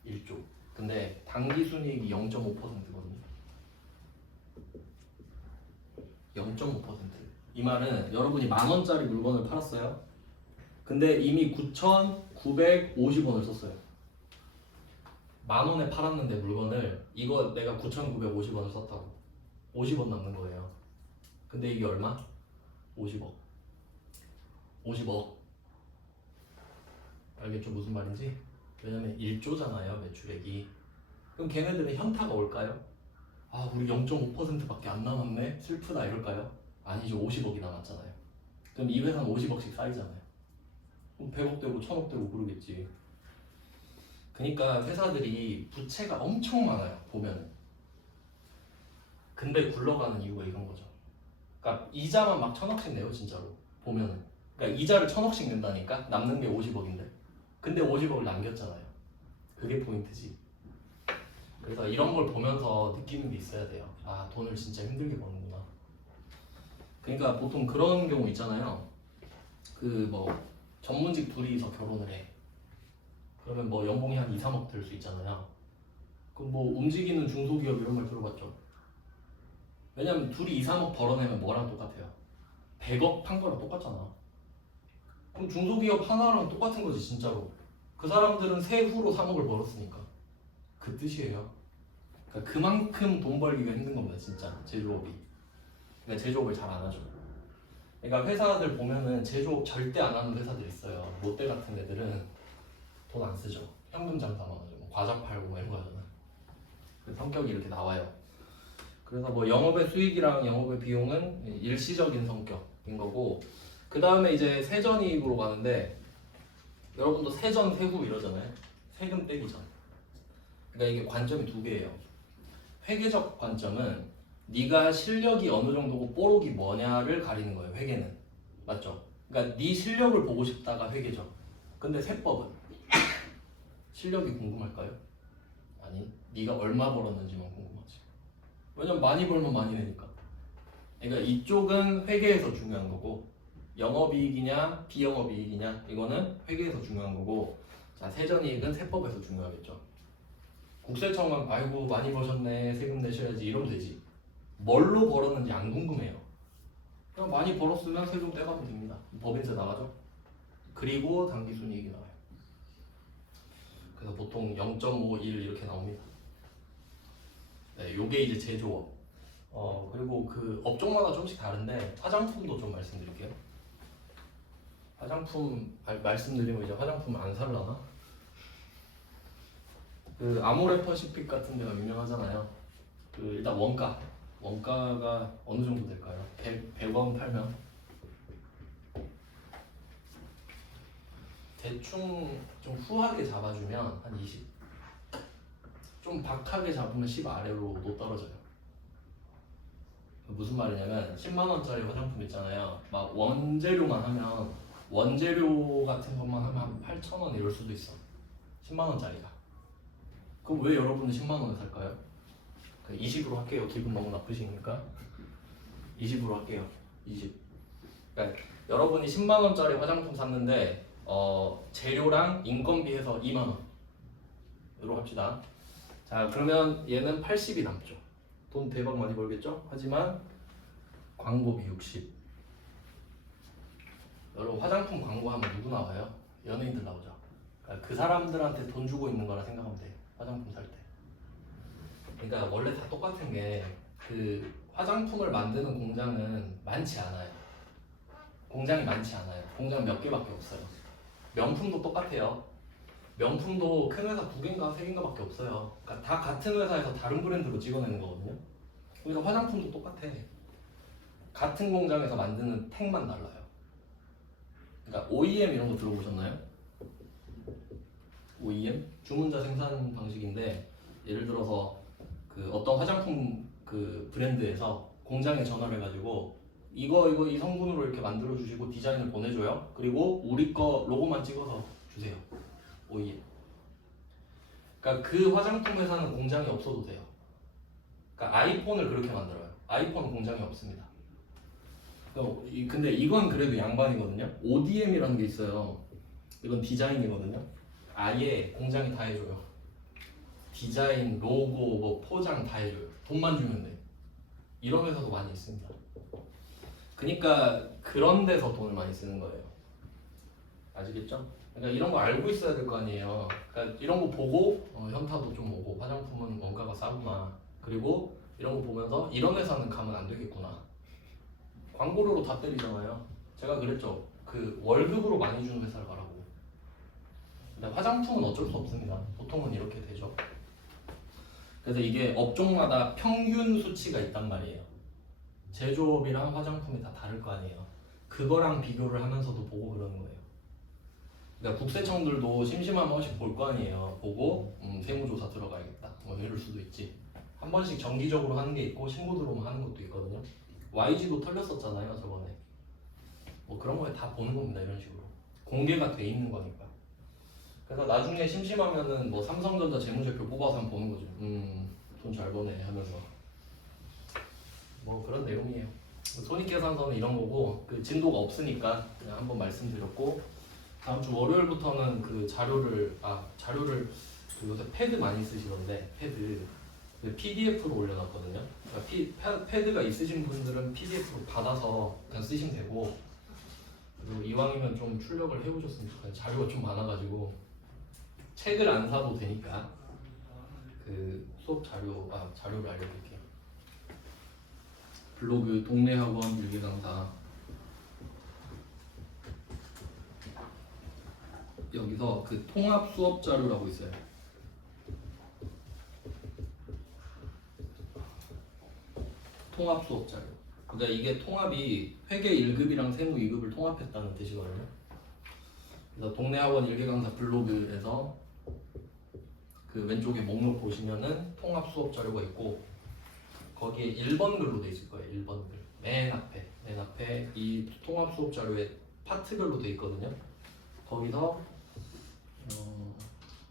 1조. 근데 당기순이익이 0.5%거든요. 0.5%. 이 말은 여러분이 10,000원짜리 물건을 팔았어요. 근데 이미 9,950원을 썼어요. 10,000원에 팔았는데 물건을 이거 내가 9,950원을 썼다고 50원 남는 거예요. 근데 이게 얼마? 50억. 50억. 알겠죠? 무슨 말인지? 왜냐면 1조잖아요 매출액이. 그럼 걔네들은 현타가 올까요? 아 우리 0.5%밖에 안 남았네 슬프다 이럴까요? 아니죠. 50억이 남았잖아요. 그럼 이 회사는 50억씩 쌓이잖아요. 그럼 100억 되고 1000억 되고 그러겠지. 그러니까 회사들이 부채가 엄청 많아요 보면은. 근데 굴러가는 이유가 이런 거죠. 그러니까 이자만 막 1,000억씩 내요 진짜로 보면은. 그러니까 이자를 1,000억씩 낸다니까 남는 게 50억인데. 근데 50억을 남겼잖아요. 그게 포인트지. 그래서 이런 걸 보면서 느끼는 게 있어야 돼요. 아 돈을 진짜 힘들게 버는구나. 그러니까 보통 그런 경우 있잖아요. 그 뭐 전문직 둘이서 결혼을 해. 그러면 뭐 연봉이 한 2, 3억 될 수 있잖아요. 그럼 뭐 움직이는 중소기업 이런 말 들어봤죠? 왜냐면 둘이 2, 3억 벌어내면 뭐랑 똑같아요? 100억 판 거랑 똑같잖아. 그럼 중소기업 하나랑 똑같은 거지 진짜로. 그 사람들은 세후로 3억을 벌었으니까. 그 뜻이에요. 그러니까 그만큼 돈 벌기가 힘든 겁니다 진짜 제조업이. 그러니까 제조업을 잘 안 하죠. 그러니까 회사들 보면은 제조업 절대 안 하는 회사들 있어요. 롯데 같은 애들은 돈 안 쓰죠. 현금 장사만 하죠. 뭐 과자 팔고 뭐 이런 거 하잖아. 그 성격이 이렇게 나와요. 그래서 뭐 영업의 수익이랑 영업의 비용은 일시적인 성격인 거고, 그 다음에 이제 세전이익으로 가는데, 여러분도 세전 세후 이러잖아요. 세금 떼기 전. 그러니까 이게 관점이 두 개예요. 회계적 관점은 네가 실력이 어느 정도고 뽀록이 뭐냐를 가리는 거예요. 회계는. 맞죠? 그러니까 네 실력을 보고 싶다가 회계죠. 근데 세법은 실력이 궁금할까요? 아니, 네가 얼마 벌었는지만 궁금하지. 왜냐면 많이 벌면 많이 내니까. 그러니까 이쪽은 회계에서 중요한 거고, 영업이익이냐 비영업이익이냐 이거는 회계에서 중요한 거고, 자 세전이익은 세법에서 중요하겠죠. 국세청은 아이고 많이 버셨네 세금 내셔야지 이러면 되지. 뭘로 벌었는지 안 궁금해요. 그냥 많이 벌었으면 세금 떼가면 됩니다. 법인세 나가죠. 그리고 당기순이익이 나와요. 그래서 보통 0.51 이렇게 나옵니다. 네, 요게 이제 제조업. 그리고 그 업종마다 조금씩 다른데 화장품도 좀 말씀드릴게요. 화장품 말씀드리면 이제 화장품 안 살라나? 그 아모레퍼시픽 같은 데가 유명하잖아요. 그 일단 원가가 어느 정도 될까요? 100원 팔면 대충 좀 후하게 잡아주면 한 20, 좀 박하게 잡으면 10 아래로 못 떨어져요. 무슨 말이냐면 10만 원짜리 화장품 있잖아요. 막 원재료만 하면 원재료 같은 것만 하면 한 8,000원 이럴 수도 있어. 10만 원짜리가. 그럼 왜 여러분은 10만 원에 살까요? 20으로 할게요. 기분 너무 나쁘시니까 20으로 할게요. 20. 그러니까 여러분이 10만 원짜리 화장품 샀는데 재료랑 인건비 해서 2만 원으로 합시다. 자 그러면 얘는 80이 남죠. 돈 대박 많이 벌겠죠? 하지만 광고비 60. 여러분 화장품 광고하면 누구 나와요? 연예인들 나오죠. 그러니까 그 사람들한테 돈 주고 있는 거라 생각하면 돼요. 화장품 살 때. 그러니까 원래 다 똑같은 게 그 화장품을 만드는 공장은 많지 않아요. 공장이 많지 않아요. 공장 몇 개밖에 없어요. 명품도 똑같아요. 명품도 큰 회사 2개인가 3개인가 밖에 없어요. 그러니까 다 같은 회사에서 다른 브랜드로 찍어내는 거거든요. 그러니까 화장품도 똑같아. 같은 공장에서 만드는 택만 달라요. 그러니까 OEM 이런 거 들어보셨나요? OEM? 주문자 생산 방식인데 예를 들어서 그 어떤 화장품 그 브랜드에서 공장에 전화를 해가지고 이거 이 성분으로 이렇게 만들어 주시고 디자인을 보내줘요. 그리고 우리 거 로고만 찍어서 주세요. OEM. 그러니까 그 화장품 회사는 공장이 없어도 돼요. 그러니까 아이폰을 그렇게 만들어요. 아이폰은 공장이 없습니다. 근데 이건 그래도 양반이거든요. ODM이라는 게 있어요. 이건 디자인이거든요. 아예 공장이 다 해줘요. 디자인, 로고, 뭐 포장 다 해줘요. 돈만 주면 돼. 이런 회사도 많이 있습니다. 그러니까 그런 데서 돈을 많이 쓰는 거예요. 아시겠죠? 그러니까 이런 거 알고 있어야 될 거 아니에요. 그러니까 이런 거 보고 현타도 좀 오고 화장품은 원가가 싸구나. 그리고 이런 거 보면서 이런 회사는 가면 안 되겠구나. 광고료로 다 때리잖아요. 제가 그랬죠. 그 월급으로 많이 주는 회사를 가라고. 근데 화장품은 어쩔 수 없습니다. 보통은 이렇게 되죠. 그래서 이게 업종마다 평균 수치가 있단 말이에요. 제조업이랑 화장품이 다 다를 거 아니에요. 그거랑 비교를 하면서도 보고 그러는 거예요. 그러니까 국세청들도 심심하면 한 번씩 볼 거 아니에요. 보고 세무조사 들어가야겠다. 뭐 이럴 수도 있지. 한 번씩 정기적으로 하는 게 있고 신고 들어오면 하는 것도 있거든요. YG도 털렸었잖아요 저번에. 뭐 그런 거에 다 보는 겁니다. 이런 식으로 공개가 돼 있는 거니까. 그래서 나중에 심심하면은 뭐 삼성전자 재무제표 뽑아서 한번 보는 거죠. 돈 잘 버네 하면서 뭐 그런 내용이에요. 손익계산서는 이런 거고 그 진도가 없으니까 그냥 한번 말씀드렸고 다음 주 월요일부터는 그 자료를 그 요새 패드 많이 쓰시던데 패드 PDF로 올려놨거든요. 그러니까 패드가 있으신 분들은 PDF로 받아서 그냥 쓰시면 되고 그리고 이왕이면 좀 출력을 해보셨으면 좋겠어요. 자료가 좀 많아가지고 책을 안 사도 되니까 그 수업 자료를 알려드릴게요. 블로그 동네 학원 일기 강사 여기서 그 통합 수업 자료라고 있어요. 통합 수업 자료. 그러니까 이게 통합이 회계 1급이랑 세무 2급을 통합했다는 뜻이거든요. 그래서 동네 학원 일기 강사 블로그에서 그 왼쪽에 목록 보시면은 통합 수업 자료가 있고 거기에 1번 글로 돼 있을 거예요. 1번 글. 맨 앞에 이 통합 수업 자료에 파트별로 돼 있거든요. 거기서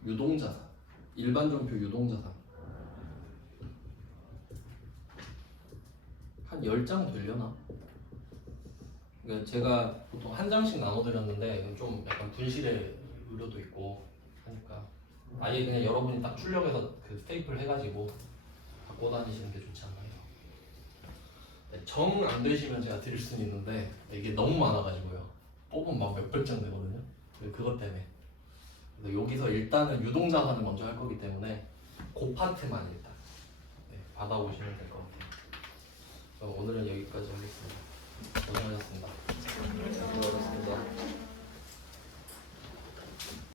유동자산, 일반전표 유동자산 한 10장 되려나? 그러니까 제가 보통 한 장씩 나눠드렸는데 좀 약간 분실의 우려도 있고 하니까 아예 그냥 여러분이 딱 출력해서 그 스테이플 해가지고 갖고 다니시는 게 좋지 않나요? 정 안 되시면 제가 드릴 수는 있는데 이게 너무 많아가지고요. 뽑으면 막 몇백 장 되거든요. 그것 때문에. 그래서 여기서 일단은 유동자산을 먼저 할 거기 때문에 그 파트만 일단 받아오시면 될 것 같아요. 그럼 오늘은 여기까지 하겠습니다. 고생하셨습니다. 수고하셨습니다.